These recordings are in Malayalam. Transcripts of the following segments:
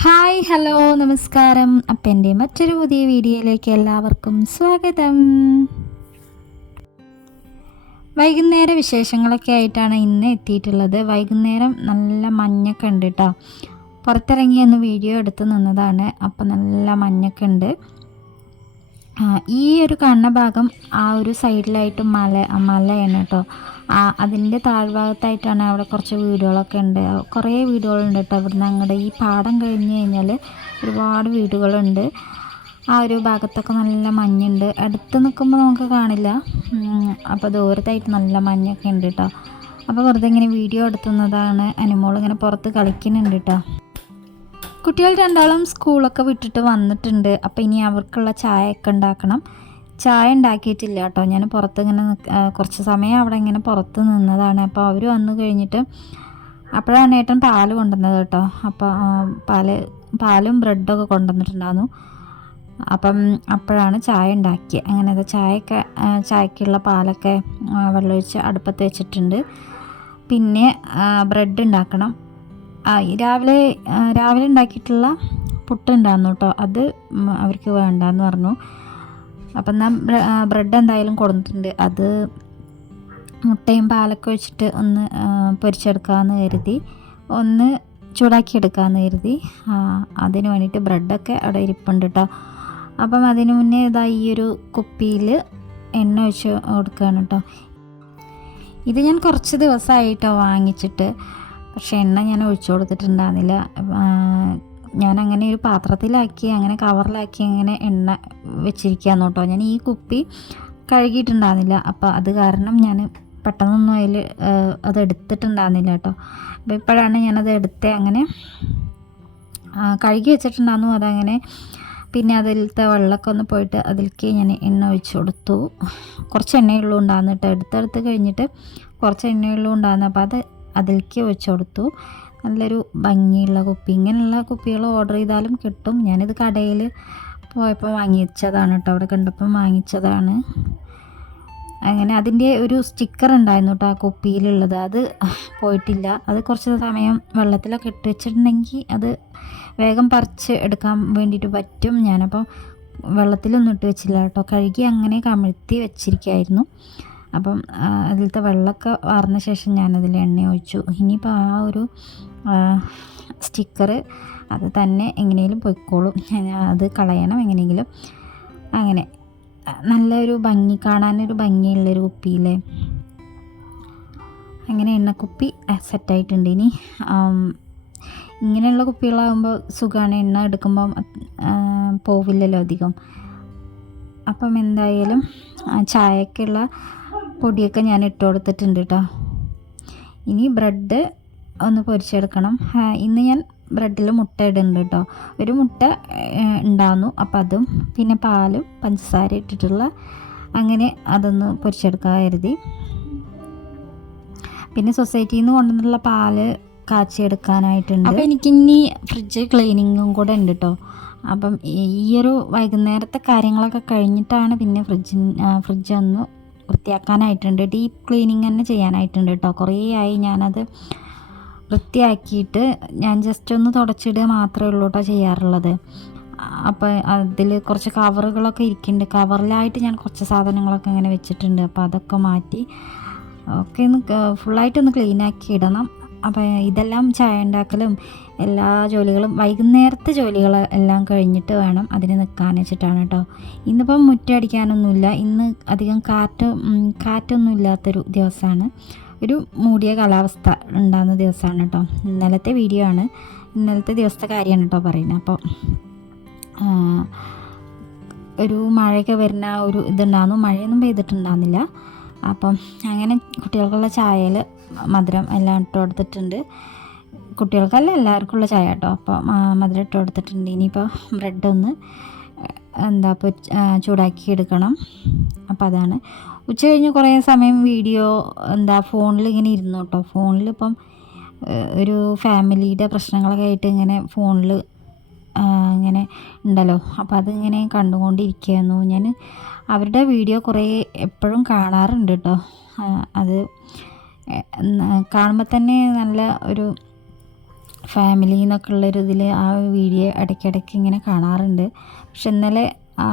ഹായ് ഹലോ നമസ്കാരം. അപ്പം എന്റെ മറ്റൊരു പുതിയ വീഡിയോയിലേക്ക് എല്ലാവർക്കും സ്വാഗതം. വൈകുന്നേര വിശേഷങ്ങളൊക്കെ ആയിട്ടാണ് ഇന്ന് എത്തിയിട്ടുള്ളത്. വൈകുന്നേരം നല്ല മഞ്ഞൊക്കെ ഉണ്ട് കേട്ടോ പുറത്തിറങ്ങി ഒന്ന് വീഡിയോ എടുത്ത് നിന്നതാണ്. അപ്പം നല്ല മഞ്ഞൊക്കെ ഉണ്ട്. ഈ ഒരു കാണുന്ന ഭാഗം ആ ഒരു സൈഡിലായിട്ട് മല മലയാണ് കേട്ടോ അതിന്റെ താഴ്ഭാഗത്തായിട്ടാണ് അവിടെ കുറച്ച് വീടുകളൊക്കെ ഉണ്ട്. കുറേ വീടുകളുണ്ട് കേട്ടോ. ഇവിടുന്ന് അങ്ങോട്ട് ഈ പാടം കഴിഞ്ഞ് കഴിഞ്ഞാൽ ഒരുപാട് വീടുകളുണ്ട്. ആ ഒരു ഭാഗത്തൊക്കെ നല്ല മഞ്ഞുണ്ട്. അടുത്ത് നിൽക്കുമ്പോൾ നമുക്ക് കാണില്ല. അപ്പോൾ ദൂരത്തായിട്ട് നല്ല മഞ്ഞൊക്കെ ഉണ്ട് കേട്ടോ. അപ്പോൾ വെറുതെ ഇങ്ങനെ വീഡിയോ എടുത്തുന്നതാണ്. അനുമോൾ ഇങ്ങനെ പുറത്ത് കളിക്കുന്നുണ്ട് കേട്ടോ. കുട്ടികൾ രണ്ടാളും സ്കൂളൊക്കെ വിട്ടിട്ട് വന്നിട്ടുണ്ട്. അപ്പോൾ ഇനി അവർക്കുള്ള ചായ ഒക്കെ ഉണ്ടാക്കണം. ചായ ഉണ്ടാക്കിയിട്ടില്ല കേട്ടോ. ഞാൻ പുറത്ത് ഇങ്ങനെ കുറച്ച് സമയം അവിടെ ഇങ്ങനെ പുറത്ത് നിന്നതാണ്. അപ്പോൾ അവർ വന്നു കഴിഞ്ഞിട്ട് അപ്പോഴാണ് ഏട്ടൻ പാൽ കൊണ്ടുവന്നത് കേട്ടോ. അപ്പോൾ പാൽ പാലും ബ്രെഡൊക്കെ കൊണ്ടുവന്നിട്ടുണ്ടായിരുന്നു. അപ്പം അപ്പോഴാണ് ചായ ഉണ്ടാക്കിയത്. അങ്ങനെ അത് ചായയൊക്കെ ചായക്കുള്ള പാലൊക്കെ വെള്ളമൊഴിച്ച് അടുപ്പത്ത് വെച്ചിട്ടുണ്ട്. പിന്നെ ബ്രെഡ് ഉണ്ടാക്കണം. രാവിലെ രാവിലെ ഉണ്ടാക്കിയിട്ടുള്ള പുട്ട് ഉണ്ടായിരുന്നു കേട്ടോ. അത് അവർക്ക് വേണ്ടെന്ന് പറഞ്ഞു. അപ്പം എന്നാൽ ബ്രെഡ് എന്തായാലും കൊടുത്തിട്ടുണ്ട്. അത് മുട്ടയും പാലൊക്കെ വെച്ചിട്ട് ഒന്ന് പൊരിച്ചെടുക്കാമെന്ന് കരുതി. ഒന്ന് ചൂടാക്കി എടുക്കാമെന്ന് കരുതി അതിന് വേണ്ടിയിട്ട് ബ്രെഡൊക്കെ അവിടെ ഇരിപ്പുണ്ട് കേട്ടോ അപ്പം അതിന് മുന്നേ ഇതാ ഈ ഒരു കുപ്പിയിൽ എണ്ണ ഒഴിച്ച് കൊടുക്കുകയാണ് കേട്ടോ ഇത് ഞാൻ കുറച്ച് ദിവസമായിട്ടോ വാങ്ങിച്ചിട്ട്. പക്ഷേ എണ്ണ ഞാൻ ഒഴിച്ചു കൊടുത്തിട്ടുണ്ടായിരുന്നില്ല. ഞാൻ അങ്ങനെ ഒരു പാത്രത്തിലാക്കി അങ്ങനെ കവറിലാക്കി അങ്ങനെ എണ്ണ വെച്ചിരിക്കുകയാണ് കേട്ടോ. ഞാൻ ഈ കുപ്പി കഴുകിയിട്ടുണ്ടായിരുന്നില്ല. അപ്പോൾ അത് കാരണം ഞാൻ പെട്ടെന്നൊന്നും അതിൽ അത് എടുത്തിട്ടുണ്ടായിരുന്നില്ല കേട്ടോ. അപ്പോൾ ഇപ്പോഴാണ് ഞാനത് എടുത്തേ. അങ്ങനെ കഴുകി വെച്ചിട്ടുണ്ടായിരുന്നു. അതങ്ങനെ പിന്നെ അതിലത്തെ വെള്ളമൊക്കെ ഒന്ന് പോയിട്ട് അതിലേക്ക് ഞാൻ എണ്ണ ഒഴിച്ചു കൊടുത്തു. കുറച്ച് എണ്ണയുള്ളൂ ഉണ്ടായിരുന്നു കേട്ടോ. എടുത്തെടുത്ത് കഴിഞ്ഞിട്ട് കുറച്ച് എണ്ണയുള്ളൂ ഉണ്ടാകുന്നു അപ്പോൾ അത് അതിലേക്ക് ഒഴിച്ചു കൊടുത്തു. നല്ലൊരു ഭംഗിയുള്ള കുപ്പി. ഇങ്ങനെയുള്ള കുപ്പികൾ ഓർഡർ ചെയ്താലും കിട്ടും. ഞാനിത് കടയിൽ പോയപ്പോൾ വാങ്ങിച്ചതാണ് കേട്ടോ. അവിടെ കണ്ടപ്പം വാങ്ങിച്ചതാണ്. അങ്ങനെ അതിന്റെ ഒരു സ്റ്റിക്കർ ഉണ്ടായിരുന്നു കേട്ടോ ആ കുപ്പിയിലുള്ളത്. അത് പോയിട്ടില്ല. അത് കുറച്ച് സമയം വെള്ളത്തിലൊക്കെ ഇട്ട് വെച്ചിട്ടുണ്ടെങ്കിൽ അത് വേഗം പറിച്ച് എടുക്കാൻ വേണ്ടിയിട്ട് പറ്റും. ഞാനപ്പോൾ വെള്ളത്തിലൊന്നും ഇട്ട് വെച്ചില്ല കേട്ടോ. കഴുകി അങ്ങനെ കമിഴ്ത്തി വെച്ചിരിക്കുകയായിരുന്നു. അപ്പം അതിലത്തെ വെള്ളമൊക്കെ വാർന്ന ശേഷം ഞാനതിൽ എണ്ണ ഒഴിച്ചു. ഇനിയിപ്പോൾ ആ ഒരു സ്റ്റിക്കർ അത് തന്നെ എങ്ങനെയെങ്കിലും പൊയ്ക്കോളും. അത് കളയണം എങ്ങനെയെങ്കിലും. അങ്ങനെ നല്ലൊരു ഭംഗി കാണാനൊരു ഭംഗിയുള്ളൊരു കുപ്പിയിലെ അങ്ങനെ എണ്ണക്കുപ്പി സെറ്റായിട്ടുണ്ട് ഇനി. ഇങ്ങനെയുള്ള കുപ്പികളാകുമ്പോൾ സുഖമാണ് എണ്ണ എടുക്കുമ്പം പോവില്ലല്ലോ അധികം. അപ്പം എന്തായാലും ചായക്കുള്ള പൊടിയൊക്കെ ഞാൻ ഇട്ട് കൊടുത്തിട്ടുണ്ട് കേട്ടോ ഇനി ബ്രെഡ് ഒന്ന് പൊരിച്ചെടുക്കണം. ഇന്ന് ഞാൻ ബ്രെഡിൽ മുട്ട ഇടുന്നുണ്ട് കേട്ടോ ഒരു മുട്ട ഉണ്ടാവുന്നു അപ്പോൾ അപ്പം അതും പിന്നെ പാലും പഞ്ചസാര ഇട്ടിട്ടുള്ള അങ്ങനെ അതൊന്ന് പൊരിച്ചെടുക്കാൻ കരുതി. പിന്നെ സൊസൈറ്റിയിൽ നിന്ന് കൊണ്ടുവന്നുള്ള പാൽ കാച്ചിയെടുക്കാനായിട്ടുണ്ട്. അപ്പം എനിക്കിനി ഫ്രിഡ്ജ് ക്ലീനിങ്ങും കൂടെ ഉണ്ട് കേട്ടോ അപ്പം ഈയൊരു വൈകുന്നേരത്തെ കാര്യങ്ങളൊക്കെ കഴിഞ്ഞിട്ടാണ് പിന്നെ ഫ്രിഡ്ജ് ഫ്രിഡ്ജ് ഒന്ന് വൃത്തിയാക്കാനായിട്ടുണ്ട്. ഡീപ്പ് ക്ലീനിങ് തന്നെ ചെയ്യാനായിട്ടുണ്ട് കേട്ടോ കുറേ ആയി ഞാനത് വൃത്തിയാക്കിയിട്ട് ഞാൻ ജസ്റ്റ് ഒന്ന് തുടച്ചിടുക മാത്രമേ ഉള്ളൂ കേട്ടോ ചെയ്യാറുള്ളത്. അപ്പോൾ അതിൽ കുറച്ച് കവറുകളൊക്കെ ഇരിക്കുന്നുണ്ട്. കവറിലായിട്ട് ഞാൻ കുറച്ച് സാധനങ്ങളൊക്കെ ഇങ്ങനെ വെച്ചിട്ടുണ്ട്. അപ്പോൾ അതൊക്കെ മാറ്റി ഒക്കെ ഒന്ന് ഫുള്ളായിട്ടൊന്ന് ക്ലീനാക്കി ഇടണം. അപ്പോൾ ഇതെല്ലാം ചായ ഉണ്ടാക്കലും എല്ലാ ജോലികളും വൈകുന്നേരത്തെ ജോലികൾ എല്ലാം കഴിഞ്ഞിട്ട് വേണം അതിന് നിൽക്കാൻ വെച്ചിട്ടാണ് കേട്ടോ ഇന്നിപ്പം മുറ്റടിക്കാനൊന്നുമില്ല ഇന്ന് അധികം കാറ്റ് കാറ്റൊന്നും ഇല്ലാത്തൊരു ദിവസമാണ്. ഒരു മൂടിയ കാലാവസ്ഥ ഉണ്ടാകുന്ന ദിവസമാണ് കേട്ടോ ഇന്നലത്തെ വീഡിയോ ആണ്. ഇന്നലത്തെ ദിവസത്തെ കാര്യമാണ് കേട്ടോ പറയുന്നത്. അപ്പോൾ ഒരു മഴയൊക്കെ വരുന്ന ഒരു ഇതുണ്ടായിരുന്നു മഴയൊന്നും പെയ്തിട്ടുണ്ടാകുന്നില്ല. അപ്പം അങ്ങനെ കുട്ടികൾക്കുള്ള ചായയിൽ മധുരം എല്ലാം ഇട്ട് കൊടുത്തിട്ടുണ്ട്. കുട്ടികൾക്കല്ല എല്ലാവർക്കും ഉള്ള ചായ കേട്ടോ. അപ്പോൾ മധുരം ഇട്ട് കൊടുത്തിട്ടുണ്ട്. ഇനിയിപ്പോൾ ബ്രെഡ് ഒന്ന് എന്താ ഇപ്പോൾ ചൂടാക്കി എടുക്കണം. അപ്പോൾ അതാണ്. ഉച്ച കഴിഞ്ഞ് കുറേ സമയം വീഡിയോ എന്താ ഫോണിൽ ഇങ്ങനെ ഇരുന്നു കേട്ടോ. ഫോണിൽ ഇപ്പം ഒരു ഫാമിലിയുടെ പ്രശ്നങ്ങളൊക്കെ ആയിട്ട് ഇങ്ങനെ ഫോണിൽ ഇങ്ങനെ ഉണ്ടല്ലോ. അപ്പോൾ അതിങ്ങനെ കണ്ടുകൊണ്ടിരിക്കുകയായിരുന്നു. ഞാൻ അവരുടെ വീഡിയോ കുറേ എപ്പോഴും കാണാറുണ്ട് കേട്ടോ. അത് കാണുമ്പോൾ തന്നെ നല്ല ഒരു ഫാമിലി എന്നൊക്കെ ഉള്ളൊരു ഇതിൽ ആ വീഡിയോ ഇടയ്ക്കിടയ്ക്ക് ഇങ്ങനെ കാണാറുണ്ട്. പക്ഷെ ഇന്നലെ ആ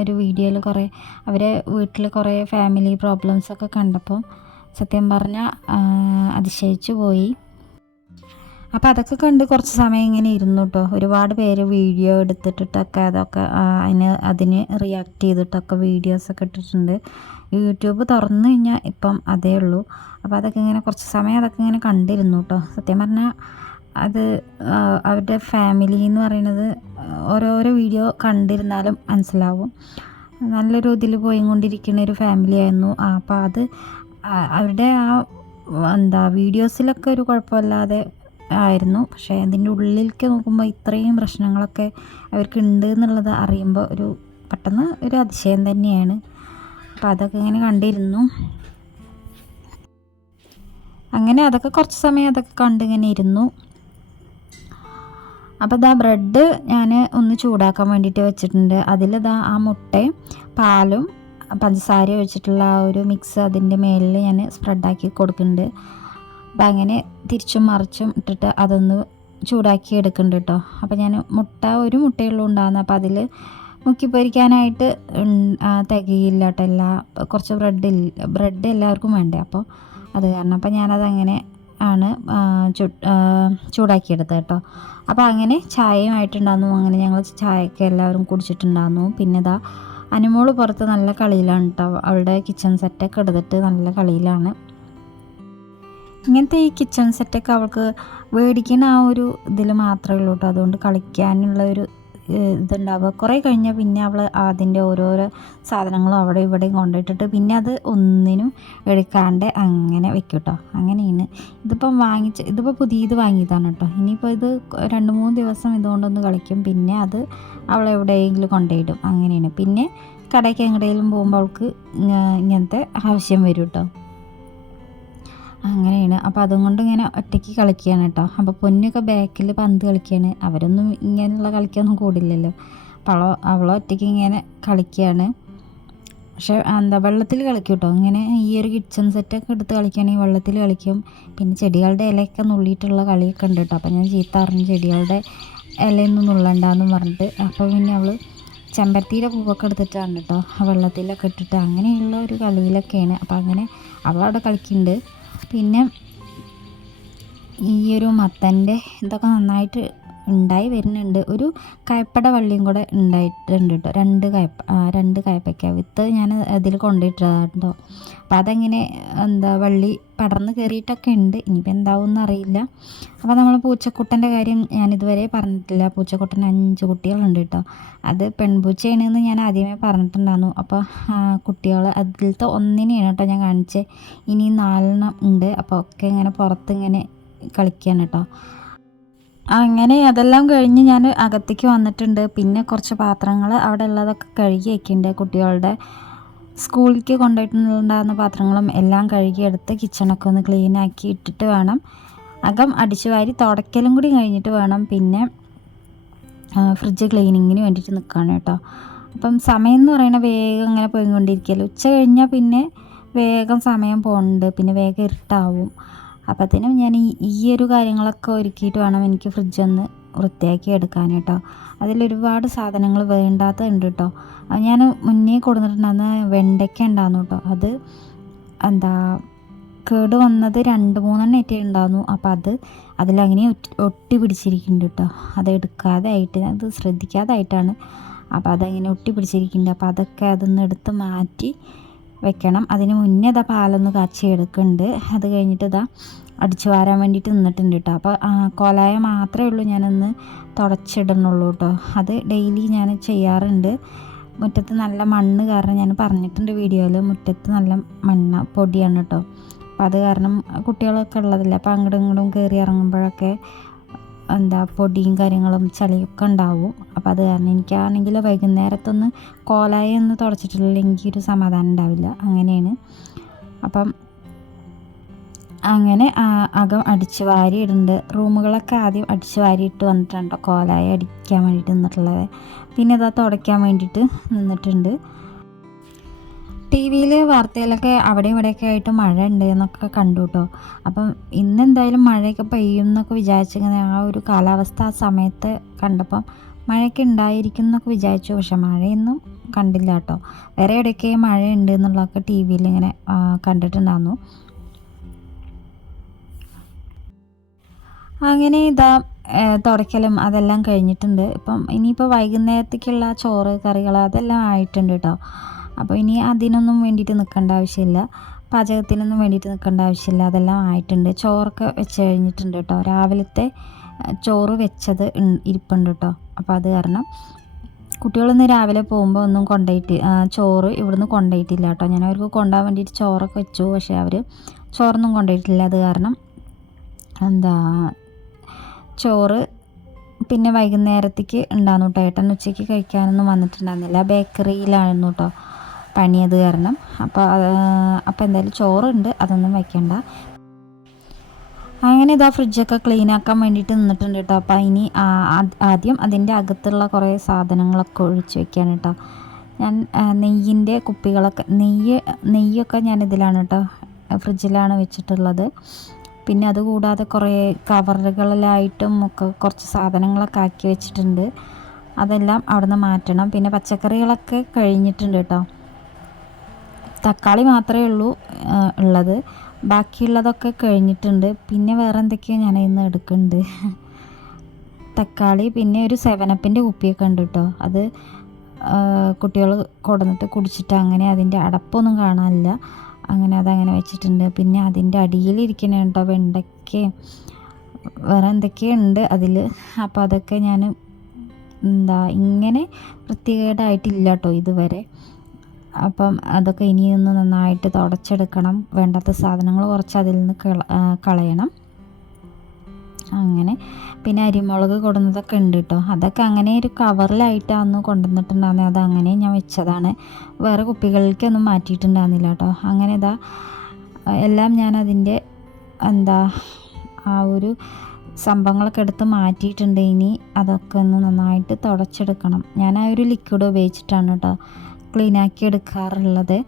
ഒരു വീഡിയോയിൽ കുറേ അവരെ വീട്ടിൽ കുറേ ഫാമിലി പ്രോബ്ലംസൊക്കെ കണ്ടപ്പോൾ സത്യം പറഞ്ഞാൽ അതിശയിച്ചു പോയി. അപ്പോൾ അതൊക്കെ കണ്ട് കുറച്ച് സമയം ഇങ്ങനെ ഇരുന്നു കേട്ടോ ഒരുപാട് പേര് വീഡിയോ എടുത്തിട്ടിട്ടൊക്കെ അതൊക്കെ അതിന് അതിന് റിയാക്ട് ചെയ്തിട്ടൊക്കെ വീഡിയോസൊക്കെ ഇട്ടിട്ടുണ്ട്. യൂട്യൂബ് തുറന്നു കഴിഞ്ഞാൽ ഇപ്പം അതേ ഉള്ളൂ. അപ്പോൾ അതൊക്കെ ഇങ്ങനെ കുറച്ച് സമയം അതൊക്കെ ഇങ്ങനെ കണ്ടിരുന്നു കേട്ടോ സത്യം പറഞ്ഞാൽ അത് അവരുടെ ഫാമിലി എന്ന് പറയുന്നത് ഓരോരോ വീഡിയോ കണ്ടിരുന്നാലും മനസ്സിലാവും. നല്ലൊരു ഇതിൽ പോയി കൊണ്ടിരിക്കുന്ന ഒരു ഫാമിലി ആയിരുന്നു. അപ്പോൾ അത് അവരുടെ ആ എന്താ വീഡിയോസിലൊക്കെ ഒരു കുഴപ്പമില്ലാതെ ആയിരുന്നു. പക്ഷേ അതിന്റെ ഉള്ളിലേക്ക് നോക്കുമ്പോൾ ഇത്രയും പ്രശ്നങ്ങളൊക്കെ അവർക്ക് ഉണ്ട് എന്നുള്ളത് അറിയുമ്പോൾ ഒരു പെട്ടെന്ന് ഒരു അതിശയം തന്നെയാണ്. അപ്പോൾ അതൊക്കെ ഇങ്ങനെ കണ്ടിരുന്നു. അങ്ങനെ അതൊക്കെ കുറച്ച് സമയം അതൊക്കെ കണ്ടിങ്ങനെ ഇരുന്നു. അപ്പോൾ ഇതാ ബ്രെഡ് ഞാൻ ഒന്ന് ചൂടാക്കാൻ വേണ്ടിയിട്ട് വെച്ചിട്ടുണ്ട്. അതിലിതാ ആ മുട്ടയും പാലും പഞ്ചസാര വെച്ചിട്ടുള്ള ആ ഒരു മിക്സ് അതിന്റെ മേലിൽ ഞാൻ സ്പ്രെഡാക്കി കൊടുക്കുന്നുണ്ട്. അപ്പം അങ്ങനെ തിരിച്ചും മറിച്ചും ഇട്ടിട്ട് അതൊന്ന് ചൂടാക്കി എടുക്കുന്നുണ്ട് കേട്ടോ. അപ്പോൾ ഞാൻ മുട്ട ഒരു മുട്ടയുള്ളൂ ഉണ്ടാകുന്ന അപ്പോൾ അതിൽ മുക്കി പൊരിക്കാനായിട്ട് തികയില്ല കേട്ടോ. എല്ലാ കുറച്ച് ബ്രെഡ് ബ്രെഡ് എല്ലാവർക്കും വേണ്ടേ? അപ്പോൾ അത് കാരണം അപ്പോൾ ഞാനതങ്ങനെ ആണ് ചൂടാക്കിയെടുത്തത് കേട്ടോ. അപ്പോൾ അങ്ങനെ ചായയുമായിട്ടുണ്ടായിരുന്നു അങ്ങനെ ഞങ്ങൾ ചായയൊക്കെ എല്ലാവരും കുടിച്ചിട്ടുണ്ടായിരുന്നു പിന്നെ ഇതാ അനുമോൾ പുറത്ത് നല്ല കളിയിലാണ് കേട്ടോ. അവളുടെ കിച്ചൺ സെറ്റൊക്കെ എടുത്തിട്ട് നല്ല കളിയിലാണ്. ഇങ്ങനത്തെ ഈ കിച്ചൺ സെറ്റൊക്കെ അവൾക്ക് മേടിക്കുന്ന ആ ഒരു ഇതിൽ മാത്രമേ ഉള്ളൂ കേട്ടോ. അതുകൊണ്ട് കളിക്കാനുള്ള ഒരു ഇതുണ്ടാവുക. കുറേ കഴിഞ്ഞാൽ പിന്നെ അവൾ അതിന്റെ ഓരോരോ സാധനങ്ങളും അവിടെ ഇവിടെയും കൊണ്ടിട്ടിട്ട് പിന്നെ അത് ഒന്നിനും എടുക്കാണ്ട് അങ്ങനെ വെക്കും കേട്ടോ അങ്ങനെയാണ്. ഇതിപ്പം വാങ്ങിച്ച് ഇതിപ്പോൾ പുതിയത് വാങ്ങിയതാണ് കേട്ടോ. ഇനിയിപ്പോൾ ഇത് രണ്ട് മൂന്ന് ദിവസം ഇതുകൊണ്ടൊന്ന് കളിക്കും. പിന്നെ അത് അവളെവിടെയെങ്കിലും കൊണ്ടുപോയിടും. അങ്ങനെയാണ്. പിന്നെ കടയ്ക്ക് എങ്ങടെയെങ്കിലും പോകുമ്പോൾ അവൾക്ക് ഇങ്ങനത്തെ ആവശ്യം വരും കേട്ടോ. അങ്ങനെയാണ്. അപ്പോൾ അതുകൊണ്ട് ഇങ്ങനെ ഒറ്റയ്ക്ക് കളിക്കുകയാണ് കേട്ടോ അപ്പോൾ പൊന്നൊക്കെ ബാക്കിൽ പന്ത് കളിക്കുകയാണ്. അവരൊന്നും ഇങ്ങനെയുള്ള കളിക്കൊന്നും കൂടില്ലല്ലോ. അപ്പോൾ അവളോ ഒറ്റയ്ക്ക് ഇങ്ങനെ കളിക്കുകയാണ്. പക്ഷേ എന്താ വെള്ളത്തിൽ കളിക്കും കേട്ടോ ഇങ്ങനെ ഈ ഒരു കിച്ചൺ സെറ്റൊക്കെ എടുത്ത് കളിക്കുകയാണെങ്കിൽ വെള്ളത്തിൽ കളിക്കും. പിന്നെ ചെടികളുടെ ഇലയൊക്കെ നുള്ളിയിട്ടുള്ള കളിയൊക്കെ ഉണ്ട് കേട്ടോ അപ്പോൾ ഞാൻ ചീത്ത അറിഞ്ഞു ചെടികളുടെ ഇലയൊന്നും നുള്ളണ്ടെന്ന് പറഞ്ഞിട്ട്. അപ്പോൾ പിന്നെ അവൾ ചെമ്പരത്തിയുടെ പൂവൊക്കെ എടുത്തിട്ടാണ് കേട്ടോ ആ വെള്ളത്തിലൊക്കെ ഇട്ടിട്ട് അങ്ങനെയുള്ള ഒരു കളിയിലൊക്കെയാണ്. അപ്പോൾ അങ്ങനെ അവളവിടെ കളിക്കുന്നുണ്ട്. പിന്നെ ഈ ഒരു മത്തന്റെ ഇതൊക്കെ നന്നായിട്ട് ഉണ്ടായി വരുന്നുണ്ട്. ഒരു കയപ്പട വള്ളിയും കൂടെ ഉണ്ടായിട്ടുണ്ട് കേട്ടോ. രണ്ട് കയപ്പ രണ്ട് കയപ്പയ്ക്ക. വിത്ത് ഞാൻ അതിൽ കൊണ്ടുപോയിട്ടതാണ് കേട്ടോ അപ്പം അതെങ്ങനെ എന്താ വള്ളി പടർന്ന് കയറിയിട്ടൊക്കെ ഉണ്ട്. ഇനിയിപ്പോൾ എന്താവും അറിയില്ല അപ്പോൾ നമ്മൾ പൂച്ചക്കുട്ടന്റെ കാര്യം ഞാൻ ഇതുവരെ പറഞ്ഞിട്ടില്ല. പൂച്ചക്കുട്ടൻ അഞ്ച് കുട്ടികളുണ്ട് കേട്ടോ. അത് പെൺപൂച്ചയാണെന്ന് ഞാൻ ആദ്യമേ പറഞ്ഞിട്ടുണ്ടായിരുന്നു. അപ്പോൾ കുട്ടികൾ അതിലത്തെ ഒന്നിനെയാണ് കേട്ടോ ഞാൻ കാണിച്ചത് ഇനി നാലെണ്ണം ഉണ്ട്. അപ്പോൾ ഒക്കെ ഇങ്ങനെ പുറത്ത് ഇങ്ങനെ കളിക്കുകയാണ് കേട്ടോ. അങ്ങനെ അതെല്ലാം കഴിഞ്ഞ് ഞാൻ അകത്തേക്ക് വന്നിട്ടുണ്ട്. പിന്നെ കുറച്ച് പാത്രങ്ങൾ അവിടെ ഉള്ളതൊക്കെ കഴുകി വയ്ക്കുന്നുണ്ട് കുട്ടികളുടെ സ്കൂളിലേക്ക് കൊണ്ടുപോയിട്ടുണ്ടായിരുന്ന പാത്രങ്ങളും എല്ലാം കഴുകിയെടുത്ത് കിച്ചണൊക്കെ ഒന്ന് ക്ലീൻ ആക്കി ഇട്ടിട്ട് വേണം. അകം അടിച്ചു വാരി തുടക്കലും കൂടി കഴിഞ്ഞിട്ട് വേണം. പിന്നെ ഫ്രിഡ്ജ് ക്ലീനിങ്ങിന് വേണ്ടിയിട്ട് നിൽക്കുകയാണ് കേട്ടോ. അപ്പം സമയം എന്ന് പറയുന്നത് വേഗം ഇങ്ങനെ പോയിക്കൊണ്ടിരിക്കുകയല്ലോ ഉച്ച കഴിഞ്ഞാൽ പിന്നെ വേഗം സമയം പോകുന്നുണ്ട് പിന്നെ വേഗം ഇരുട്ടാവും. അപ്പോഴത്തേനും ഞാൻ ഈ ഒരു കാര്യങ്ങളൊക്കെ ഒരുക്കിയിട്ട് വേണം എനിക്ക് ഫ്രിഡ്ജ് ഒന്ന് വൃത്തിയാക്കി എടുക്കാൻ കേട്ടോ. അതിലൊരുപാട് സാധനങ്ങൾ വേണ്ടാത്തതുണ്ട് കേട്ടോ. അത് ഞാൻ മുന്നേ കൊടുത്തിട്ടുണ്ടായിരുന്ന വെണ്ടയ്ക്ക ഉണ്ടായിരുന്നു കേട്ടോ. അത് എന്താ കേട് വന്നത് രണ്ട് മൂന്നെണ്ണം ഏറ്റേ ഉണ്ടായിരുന്നു അപ്പോൾ അത് അതിലങ്ങനെ ഒട്ടി പിടിച്ചിരിക്കുന്നുണ്ട് കേട്ടോ. അത് എടുക്കാതെ ആയിട്ട് അത് ശ്രദ്ധിക്കാതായിട്ടാണ്. അപ്പോൾ അതങ്ങനെ ഒട്ടി പിടിച്ചിരിക്കുന്നുണ്ട്. അപ്പോൾ അതൊക്കെ അതൊന്ന് എടുത്ത് മാറ്റി വെക്കണം. അതിന് മുന്നേ ഇതാ പാലൊന്ന് കാച്ചി എടുക്കുന്നുണ്ട് അത് കഴിഞ്ഞിട്ട് ഇതാ അടിച്ചു വാരാൻ വേണ്ടിയിട്ട് നിന്നിട്ടുണ്ട് കേട്ടോ അപ്പോൾ കൊലായ മാത്രമേ ഉള്ളൂ ഞാനൊന്ന് തുടച്ചിടണുള്ളൂ കേട്ടോ അത് ഡെയിലി ഞാൻ ചെയ്യാറുണ്ട്. മുറ്റത്ത് നല്ല മണ്ണ് കാരണം ഞാൻ പറഞ്ഞിട്ടുണ്ട് വീഡിയോയിൽ മുറ്റത്ത് നല്ല മണ്ണ പൊടിയാണ് കേട്ടോ അപ്പോൾ അത് കാരണം കുട്ടികളൊക്കെ ഉള്ളതല്ലേ? അപ്പോൾ അങ്ങോട്ടും ഇങ്ങോട്ടും കയറി ഇറങ്ങുമ്പോഴൊക്കെ എന്താ പൊടിയും കാര്യങ്ങളും ചളിയൊക്കെ ഉണ്ടാവും. അപ്പോൾ അത് കാരണം എനിക്കാണെങ്കിൽ വൈകുന്നേരത്തൊന്ന് കോലായി ഒന്ന് തുടച്ചിട്ടില്ലെങ്കിൽ എനിക്കൊരു സമാധാനം ഉണ്ടാവില്ല. അങ്ങനെയാണ്. അപ്പം അങ്ങനെ അകം അടിച്ച് വാരി ഇടുന്നുണ്ട് റൂമുകളൊക്കെ ആദ്യം അടിച്ച് വാരി ഇട്ട് വന്നിട്ടുണ്ട് കോലായി അടിക്കാൻ വേണ്ടിയിട്ട് നിന്നിട്ടുള്ളത്. പിന്നെ ഇതാ തുടയ്ക്കാൻ വേണ്ടിയിട്ട് നിന്നിട്ടുണ്ട്. ടി വിയിൽ വാർത്തയിലൊക്കെ അവിടെ ഇവിടെയൊക്കെ ആയിട്ട് മഴ ഉണ്ട് എന്നൊക്കെ കണ്ടു കേട്ടോ അപ്പം ഇന്ന് എന്തായാലും മഴയൊക്കെ പെയ്യും എന്നൊക്കെ വിചാരിച്ചിങ്ങനെ ആ ഒരു കാലാവസ്ഥ ആ സമയത്ത് കണ്ടപ്പം മഴയൊക്കെ ഉണ്ടായിരിക്കും എന്നൊക്കെ വിചാരിച്ചു. പക്ഷെ മഴയൊന്നും കണ്ടില്ല കേട്ടോ വേറെ ഇടയ്ക്ക് മഴ ഉണ്ട് എന്നുള്ളതൊക്കെ ടി വിയിൽ ഇങ്ങനെ കണ്ടിട്ടുണ്ടായിരുന്നു. അങ്ങനെ ഇതാ തുടയ്ക്കലും അതെല്ലാം കഴിഞ്ഞിട്ടുണ്ട്. ഇപ്പം ഇനിയിപ്പോൾ വൈകുന്നേരത്തേക്കുള്ള ചോറ് കറികൾ അതെല്ലാം ആയിട്ടുണ്ട് കേട്ടോ അപ്പോൾ ഇനി അതിനൊന്നും വേണ്ടിയിട്ട് നിൽക്കേണ്ട ആവശ്യമില്ല. പാചകത്തിനൊന്നും വേണ്ടിയിട്ട് നിൽക്കേണ്ട ആവശ്യമില്ല. അതെല്ലാം ആയിട്ടുണ്ട്. ചോറൊക്കെ വെച്ച് കഴിഞ്ഞിട്ടുണ്ട് കേട്ടോ. രാവിലത്തെ ചോറ് വെച്ചത് ഇരിപ്പുണ്ട് കേട്ടോ. അപ്പോൾ അത് കാരണം കുട്ടികളൊന്ന് രാവിലെ പോകുമ്പോൾ ഒന്നും കൊണ്ടുപോയിട്ട് ചോറ് ഇവിടുന്ന് കൊണ്ടുപോയിട്ടില്ല കേട്ടോ. ഞാൻ അവർക്ക് കൊണ്ടുപോകാൻ വേണ്ടിയിട്ട് ചോറൊക്കെ വെച്ചു. പക്ഷേ അവർ ചോറൊന്നും കൊണ്ടുപോയിട്ടില്ല അത് കാരണം എന്താ ചോറ് പിന്നെ വൈകുന്നേരത്തേക്ക് ഉണ്ടായിരുന്നു കേട്ടോ. ഏട്ടൻ ഉച്ചയ്ക്ക് കഴിക്കാനൊന്നും വന്നിട്ടുണ്ടായിരുന്നില്ല. ബേക്കറിയിലായിരുന്നു കേട്ടോ. പണിയത് കാരണം. അപ്പോൾ അപ്പോൾ എന്തായാലും ചോറുണ്ട് അതൊന്നും വെക്കണ്ട. അങ്ങനെ ഇതാ ഫ്രിഡ്ജൊക്കെ ക്ലീൻ ആക്കാൻ വേണ്ടിയിട്ട് നിന്നിട്ടുണ്ട് കേട്ടോ. അപ്പോൾ ഇനി ആദ്യം അതിന്റെ അകത്തുള്ള കുറേ സാധനങ്ങളൊക്കെ ഒഴിച്ച് വെക്കുകയാണ് കേട്ടോ. ഞാൻ നെയ്യിന്റെ കുപ്പികളൊക്കെ നെയ്യ് നെയ്യൊക്കെ ഞാൻ ഇതിലാണ് കേട്ടോ ഫ്രിഡ്ജിലാണ് വെച്ചിട്ടുള്ളത്. പിന്നെ അതുകൂടാതെ കുറേ കവറുകളിലായിട്ടും ഒക്കെ കുറച്ച് സാധനങ്ങളൊക്കെ ആക്കി വെച്ചിട്ടുണ്ട്. അതെല്ലാം അവിടെ നിന്ന് മാറ്റണം. പിന്നെ പച്ചക്കറികളൊക്കെ കഴിഞ്ഞിട്ടുണ്ട് കേട്ടോ. തക്കാളി മാത്രമേ ഉള്ളൂ ഉള്ളത്. ബാക്കിയുള്ളതൊക്കെ കഴിഞ്ഞിട്ടുണ്ട്. പിന്നെ വേറെ എന്തൊക്കെയാണ് ഞാൻ ഇന്ന് എടുക്കുന്നുണ്ട് തക്കാളി പിന്നെ ഒരു സെവനപ്പിന്റെ കുപ്പിയൊക്കെ ഉണ്ട് കേട്ടോ അത് കുട്ടികൾ കൊടുന്നിട്ട് കുടിച്ചിട്ട് അങ്ങനെ അതിന്റെ അടപ്പൊന്നും കാണാനില്ല. അങ്ങനെ അതങ്ങനെ വെച്ചിട്ടുണ്ട്. പിന്നെ അതിന്റെ അടിയിലിരിക്കണ കേട്ടോ വെണ്ടയ്ക്കയും വേറെ എന്തൊക്കെയുണ്ട് അതിൽ അപ്പോൾ അതൊക്കെ ഞാൻ എന്താ ഇങ്ങനെ വൃത്തികേടായിട്ടില്ല കേട്ടോ ഇതുവരെ. അപ്പം അതൊക്കെ ഇനിയൊന്ന് നന്നായിട്ട് തുടച്ചെടുക്കണം. വേണ്ടാത്ത സാധനങ്ങൾ കുറച്ച് അതിൽ നിന്ന് കള കളയണം. അങ്ങനെ. പിന്നെ അരിമുളക് കൊടുന്നതൊക്കെ ഉണ്ട് കേട്ടോ അതൊക്കെ അങ്ങനെ ഒരു കവറിലായിട്ടാണ് കൊണ്ടുവന്നിട്ടുണ്ടായിരുന്നത് അത് അങ്ങനെ ഞാൻ വെച്ചതാണ്. വേറെ കുപ്പികളിലേക്കൊന്നും മാറ്റിയിട്ടുണ്ടായിരുന്നില്ല കേട്ടോ അങ്ങനെ ഇതാ എല്ലാം ഞാൻ അതിന്റെ എന്താ ആ ഒരു സംഭവങ്ങളൊക്കെ എടുത്ത് മാറ്റിയിട്ടുണ്ട്. ഇനി അതൊക്കെ ഒന്ന് നന്നായിട്ട് തുടച്ചെടുക്കണം. ഞാൻ ആ ഒരു ലിക്വിഡ് ഉപയോഗിച്ചിട്ടാണ് കേട്ടോ ക്ലീനാക്കി എടുക്കാറുള്ളത്.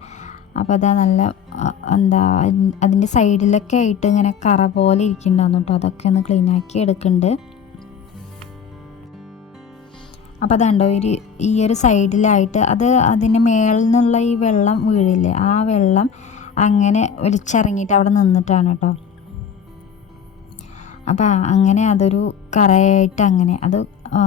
അപ്പോൾ അതാ നല്ല എന്താ അതിന്റെ സൈഡിലൊക്കെ ആയിട്ട് ഇങ്ങനെ കറ പോലെ ഇരിക്കുന്നുണ്ടാകുന്നു കേട്ടോ അതൊക്കെ ഒന്ന് ക്ലീനാക്കി എടുക്കുന്നുണ്ട് അപ്പോൾ അതുണ്ടോ ഒരു ഈ ഒരു സൈഡിലായിട്ട് അത് അതിന് മേളിൽ നിന്നുള്ള ഈ വെള്ളം വീഴില്ലേ ആ വെള്ളം അങ്ങനെ ഒലിച്ചിറങ്ങിയിട്ട് അവിടെ നിന്നിട്ടാണ് കേട്ടോ അപ്പോൾ അങ്ങനെ അതൊരു കറയായിട്ട് അങ്ങനെ അത് ആ,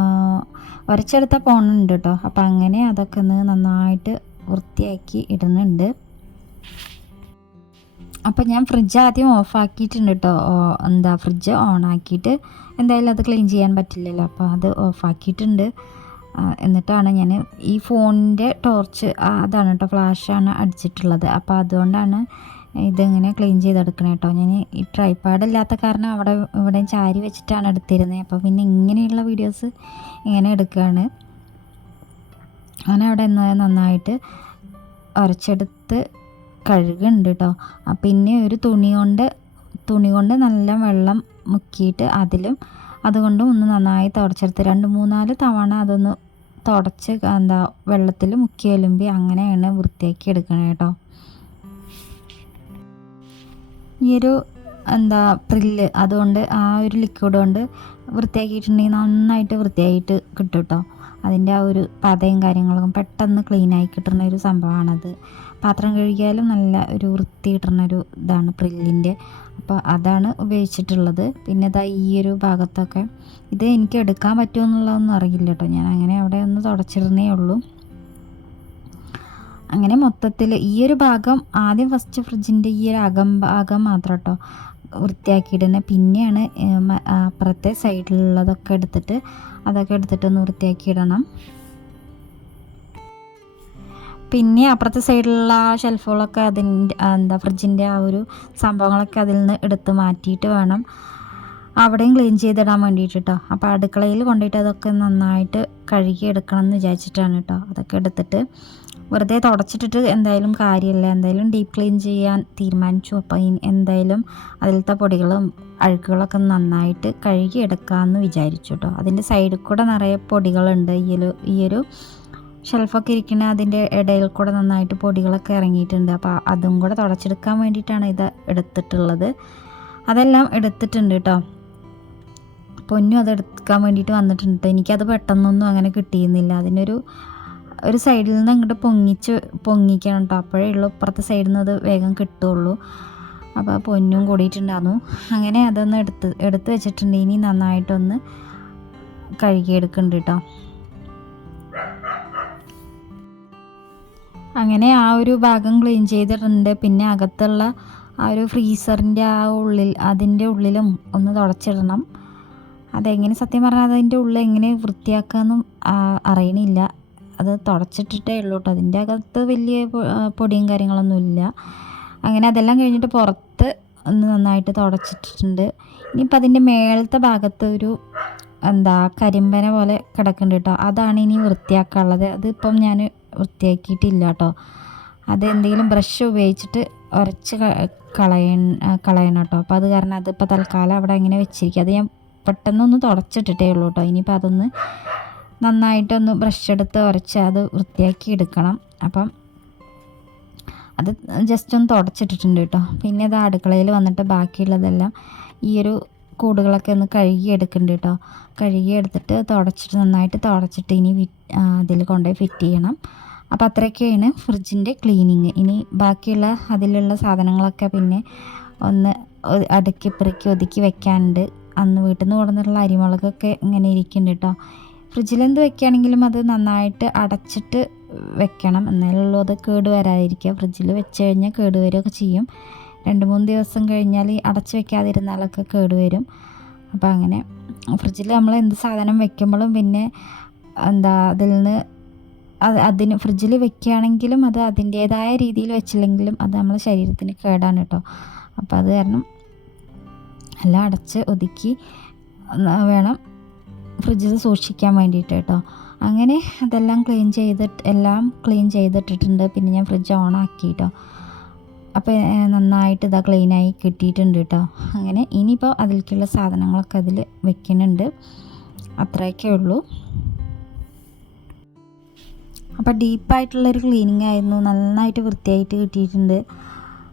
ഉരച്ചെടുത്ത പോണുണ്ട് കേട്ടോ അപ്പം അങ്ങനെ അതൊക്കെ ഒന്ന് നന്നായിട്ട് വൃത്തിയാക്കി ഇടുന്നുണ്ട്. അപ്പം ഞാൻ ഫ്രിഡ്ജ് ആദ്യം ഓഫാക്കിയിട്ടുണ്ട് കേട്ടോ എന്താ ഫ്രിഡ്ജ് ഓണാക്കിയിട്ട് എന്തായാലും അത് ക്ലീൻ ചെയ്യാൻ പറ്റില്ലല്ലോ. അപ്പോൾ അത് ഓഫാക്കിയിട്ടുണ്ട് എന്നിട്ടാണ് ഞാൻ ഈ ഫോണിന്റെ ടോർച്ച് അതാണ് കേട്ടോ ഫ്ലാഷാണ് അടിച്ചിട്ടുള്ളത്. അപ്പോൾ അതുകൊണ്ടാണ് ഇതിങ്ങനെ ക്ലീൻ ചെയ്തെടുക്കണം കേട്ടോ ഞാൻ ഈ ട്രൈപ്പാഡ് ഇല്ലാത്ത കാരണം അവിടെ ഇവിടെ ചാരി വെച്ചിട്ടാണ് എടുത്തിരുന്നത് അപ്പോൾ പിന്നെ ഇങ്ങനെയുള്ള വീഡിയോസ് ഇങ്ങനെ എടുക്കുകയാണ് അങ്ങനെ അവിടെ എന്നാൽ നന്നായിട്ട് ഉരച്ചെടുത്ത് കഴുകുന്നുണ്ട് കേട്ടോ പിന്നെ ഒരു തുണി കൊണ്ട് തുണി കൊണ്ട് നല്ല വെള്ളം മുക്കിയിട്ട് അതിലും അതുകൊണ്ട് ഒന്ന് നന്നായി തുടച്ചെടുത്ത് രണ്ട് മൂന്നാൽ തവണ അതൊന്ന് തുടച്ച് എന്താ വെള്ളത്തിൽ മുക്കി എലുമ്പി അങ്ങനെയാണ് വൃത്തിയാക്കി എടുക്കണേ കേട്ടോ ഈ ഒരു എന്താ പ്രില്ല് അതുകൊണ്ട് ആ ഒരു ലിക്വിഡ് കൊണ്ട് വൃത്തിയാക്കിയിട്ടുണ്ടെങ്കിൽ നന്നായിട്ട് വൃത്തിയായിട്ട് കിട്ടും കേട്ടോ അതിന്റെ ആ ഒരു പതയും കാര്യങ്ങളൊക്കെ പെട്ടെന്ന് ക്ലീനായി കിട്ടുന്ന ഒരു സംഭവമാണത്. പാത്രം കഴുകിയാലും നല്ല ഒരു വൃത്തി കിട്ടുന്ന ഒരു ഇതാണ് പ്രില്ലിന്റെ അപ്പോൾ അതാണ് ഉപയോഗിച്ചിട്ടുള്ളത്. പിന്നെ ഇതാ ഈ ഒരു ഭാഗത്തൊക്കെ ഇത് എനിക്ക് എടുക്കാൻ പറ്റുമോ എന്നുള്ളതൊന്നും അറിയില്ല കേട്ടോ ഞാൻ അങ്ങനെ അവിടെ ഒന്ന് തുടച്ചിരുന്നേ ഉള്ളൂ. അങ്ങനെ മൊത്തത്തിൽ ഈ ഒരു ഭാഗം ആദ്യം ഫസ്റ്റ് ഫ്രിഡ്ജിന്റെ ഈ ഒരു അകം ഭാഗം മാത്രം കേട്ടോ വൃത്തിയാക്കിയിടുന്നത് പിന്നെയാണ് അപ്പുറത്തെ സൈഡിലുള്ളതൊക്കെ എടുത്തിട്ട് അതൊക്കെ എടുത്തിട്ടൊന്ന് വൃത്തിയാക്കിയിടണം. പിന്നെ അപ്പുറത്തെ സൈഡിലുള്ള ആ ഷെൽഫുകളൊക്കെ അതിന്റെ എന്താ ഫ്രിഡ്ജിന്റെ ആ ഒരു സംഭവങ്ങളൊക്കെ അതിൽ നിന്ന് എടുത്ത് മാറ്റിയിട്ട് വേണം. അവിടെയും ക്ലീൻ ചെയ്തിടാൻ വേണ്ടിയിട്ട് കേട്ടോ അപ്പോൾ അടുക്കളയിൽ കൊണ്ടുപോയിട്ട് അതൊക്കെ നന്നായിട്ട് കഴുകി എടുക്കണം എന്ന് വിചാരിച്ചിട്ടാണ് കേട്ടോ അതൊക്കെ എടുത്തിട്ട്. വെറുതെ തുടച്ചിട്ടിട്ട് എന്തായാലും കാര്യമില്ല. എന്തായാലും ഡീപ്പ് ക്ലീൻ ചെയ്യാൻ തീരുമാനിച്ചു. അപ്പോൾ എന്തായാലും അതിലത്തെ പൊടികളും അഴുക്കുകളൊക്കെ നന്നായിട്ട് കഴുകി എടുക്കാമെന്ന് വിചാരിച്ചു കേട്ടോ അതിന്റെ സൈഡിൽ കൂടെ നിറയെ പൊടികളുണ്ട്. ഈ ഒരു ഈ ഒരു ഷെൽഫൊക്കെ ഇരിക്കുന്ന അതിന്റെ ഇടയിൽ കൂടെ നന്നായിട്ട് പൊടികളൊക്കെ ഇറങ്ങിയിട്ടുണ്ട്. അപ്പോൾ അതും കൂടെ തുടച്ചെടുക്കാൻ വേണ്ടിയിട്ടാണ് ഇത് എടുത്തിട്ടുള്ളത്. അതെല്ലാം എടുത്തിട്ടുണ്ട് കേട്ടോ പൊന്നും അത് എടുക്കാൻ വേണ്ടിയിട്ട് വന്നിട്ടുണ്ട് എനിക്കത് പെട്ടെന്നൊന്നും അങ്ങനെ കിട്ടിയിരുന്നില്ല. അതിനൊരു ഒരു സൈഡിൽ നിന്ന് അങ്ങോട്ട് പൊങ്ങിച്ച് പൊങ്ങിക്കണം കേട്ടോ അപ്പോഴേ ഉള്ളൂ. ഇപ്പുറത്തെ സൈഡിൽ നിന്ന് അത് വേഗം കിട്ടുള്ളൂ. അപ്പോൾ പൊന്നും കൂടിയിട്ടുണ്ടായിരുന്നു. അങ്ങനെ അതൊന്ന് എടുത്ത് എടുത്ത് വെച്ചിട്ടുണ്ട്. ഇനി നന്നായിട്ടൊന്ന് കഴുകിയെടുക്കുന്നുണ്ട് കേട്ടോ അങ്ങനെ ആ ഒരു ഭാഗം ക്ലീൻ ചെയ്തിട്ടുണ്ട്. പിന്നെ അകത്തുള്ള ആ ഒരു ഫ്രീസറിന്റെ ആ ഉള്ളിൽ അതിന്റെ ഉള്ളിലും ഒന്ന് തുടച്ചിടണം. അതെങ്ങനെ സത്യം പറഞ്ഞാൽ അതിന്റെ ഉള്ളിൽ എങ്ങനെ വൃത്തിയാക്കാമെന്നും അറിയണില്ല. അത് തുടച്ചിട്ടിട്ടേ ഉള്ളൂ കേട്ടോ അതിന്റെ അകത്ത് വലിയ പൊടിയും കാര്യങ്ങളൊന്നുമില്ല അങ്ങനെ അതെല്ലാം കഴിഞ്ഞിട്ട് പുറത്ത് ഒന്ന് നന്നായിട്ട് തുടച്ചിട്ടിട്ടുണ്ട്. ഇനിയിപ്പോൾ അതിന്റെ മേളത്തെ ഭാഗത്ത് ഒരു എന്താ കരിമ്പന പോലെ കിടക്കുന്നുണ്ട് കേട്ടോ അതാണ് ഇനി വൃത്തിയാക്കാനുള്ളത്. അതിപ്പം ഞാൻ വൃത്തിയാക്കിയിട്ടില്ല കേട്ടോ അത് എന്തെങ്കിലും ബ്രഷ് ഉപയോഗിച്ചിട്ട് ഉരച്ച് കളയ കളയണം കേട്ടോ അപ്പോൾ അത് കാരണം അതിപ്പോൾ തൽക്കാലം അവിടെ അങ്ങനെ വെച്ചിരിക്കുക. അത് ഞാൻ പെട്ടെന്നൊന്ന് തുടച്ചിട്ടിട്ടേ ഉള്ളൂ കേട്ടോ ഇനിയിപ്പോൾ അതൊന്ന് നന്നായിട്ടൊന്ന് ബ്രഷ് എടുത്ത് ഉരച്ച് അത് വൃത്തിയാക്കി എടുക്കണം. അപ്പം അത് ജസ്റ്റ് ഒന്ന് തുടച്ചിട്ടിട്ടുണ്ട് കേട്ടോ. പിന്നെ അത് അടുക്കളയിൽ വന്നിട്ട് ബാക്കിയുള്ളതെല്ലാം ഈ ഒരു കൂടുകളൊക്കെ ഒന്ന് കഴുകി എടുക്കുന്നുണ്ട് കേട്ടോ. കഴുകി എടുത്തിട്ട് തുടച്ചിട്ട് നന്നായിട്ട് തുടച്ചിട്ട് ഇനി അതിൽ കൊണ്ടുപോയി ഫിറ്റ് ചെയ്യണം. അപ്പോൾ അത്രയൊക്കെയാണ് ഫ്രിഡ്ജിന്റെ ക്ലീനിങ്. ഇനി ബാക്കിയുള്ള അതിലുള്ള സാധനങ്ങളൊക്കെ പിന്നെ ഒന്ന് അടുക്കി പെറുക്കി ഒതുക്കി വെക്കാനുണ്ട്. അന്ന് വീട്ടിൽ നിന്ന് കൊടുന്നിട്ടുള്ള അരിമുളകൊക്കെ ഇങ്ങനെ ഇരിക്കുന്നുണ്ട് കേട്ടോ. ഫ്രിഡ്ജിൽ എന്ത് വെക്കുകയാണെങ്കിലും അത് നന്നായിട്ട് അടച്ചിട്ട് വെക്കണം. എന്നാലുള്ളൂ അത് കേട് വരാതിരിക്കുക ഫ്രിഡ്ജിൽ വെച്ച് കഴിഞ്ഞാൽ കേട് വരികയൊക്കെ ചെയ്യും. രണ്ട് മൂന്ന് ദിവസം കഴിഞ്ഞാൽ അടച്ച് വെക്കാതിരുന്നാലൊക്കെ കേട് വരും അപ്പോൾ അങ്ങനെ ഫ്രിഡ്ജിൽ നമ്മൾ എന്ത് സാധനം വെക്കുമ്പോഴും പിന്നെ എന്താ അതിൽ നിന്ന് അതിന് ഫ്രിഡ്ജിൽ വെക്കുകയാണെങ്കിലും അത് അതിന്റേതായ രീതിയിൽ വെച്ചില്ലെങ്കിലും അത് നമ്മളെ ശരീരത്തിന് കേടാണ് കേട്ടോ. അപ്പോൾ അത് കാരണം എല്ലാം അടച്ച് ഒതുക്കി വേണം ഫ്രിഡ്ജിൽ സൂക്ഷിക്കാൻ വേണ്ടിയിട്ട് കേട്ടോ അങ്ങനെ അതെല്ലാം ക്ലീൻ ചെയ്തിട്ട് എല്ലാം ക്ലീൻ ചെയ്തിട്ടിട്ടുണ്ട്. പിന്നെ ഞാൻ ഫ്രിഡ്ജ് ഓൺ ആക്കി കേട്ടോ അപ്പോൾ നന്നായിട്ട് ഇതാ ക്ലീനായി കിട്ടിയിട്ടുണ്ട് കേട്ടോ അങ്ങനെ ഇനിയിപ്പോൾ അതിലേക്കുള്ള സാധനങ്ങളൊക്കെ അതിൽ വെക്കുന്നുണ്ട്. അത്രയൊക്കെ ഉള്ളൂ. അപ്പോൾ ഡീപ്പായിട്ടുള്ളൊരു ക്ലീനിങ് ആയിരുന്നു. നന്നായിട്ട് വൃത്തിയായിട്ട് കിട്ടിയിട്ടുണ്ട്.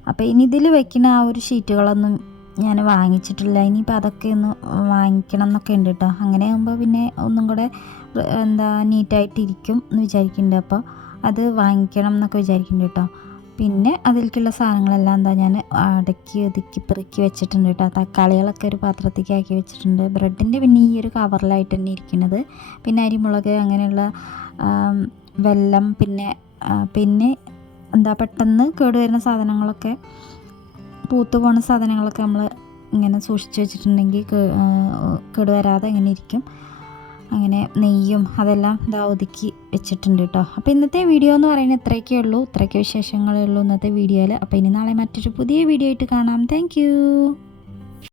അപ്പോൾ ഇനി ഇതിൽ വെക്കുന്ന ആ ഒരു ഷീറ്റുകളൊന്നും ഞാൻ വാങ്ങിച്ചിട്ടില്ല. ഇനിയിപ്പോൾ അതൊക്കെ ഒന്ന് വാങ്ങിക്കണം എന്നൊക്കെ ഉണ്ട് കേട്ടോ അങ്ങനെ ആകുമ്പോൾ പിന്നെ ഒന്നും കൂടെ എന്താ നീറ്റായിട്ടിരിക്കും എന്ന് വിചാരിക്കുന്നുണ്ട് അപ്പോൾ അത് വാങ്ങിക്കണം എന്നൊക്കെ വിചാരിക്കുന്നുണ്ട് കേട്ടോ പിന്നെ അതിലേക്കുള്ള സാധനങ്ങളെല്ലാം എന്താ ഞാൻ അടക്കി ഒതുക്കി പെറുക്കി വെച്ചിട്ടുണ്ട് കേട്ടോ തക്കാളികളൊക്കെ ഒരു പാത്രത്തേക്ക് ആക്കി വെച്ചിട്ടുണ്ട്. ബ്രെഡിന്റെ പിന്നെ ഈ ഒരു കവറിലായിട്ട് തന്നെ ഇരിക്കുന്നത്. പിന്നെ അരിമുളക് അങ്ങനെയുള്ള വെല്ലം പിന്നെ പിന്നെ എന്താ പെട്ടെന്ന് കേടുവരുന്ന സാധനങ്ങളൊക്കെ പൂത്തു പോണ സാധനങ്ങളൊക്കെ നമ്മൾ ഇങ്ങനെ സൂക്ഷിച്ച് വെച്ചിട്ടുണ്ടെങ്കിൽ കേടുവരാതെ ഇങ്ങനെ ഇരിക്കും. അങ്ങനെ നെയ്യും അതെല്ലാം ഇതാ ഒതുക്കി വെച്ചിട്ടുണ്ട് കേട്ടോ അപ്പോൾ ഇന്നത്തെ വീഡിയോ എന്ന് പറയുന്നത് ഇത്രയൊക്കെ ഉള്ളൂ. ഇത്രയൊക്കെ വിശേഷങ്ങളേ ഉള്ളൂ ഇന്നത്തെ വീഡിയോയിൽ അപ്പോൾ ഇനി നാളെ മറ്റൊരു പുതിയ വീഡിയോ ആയിട്ട് കാണാം. താങ്ക്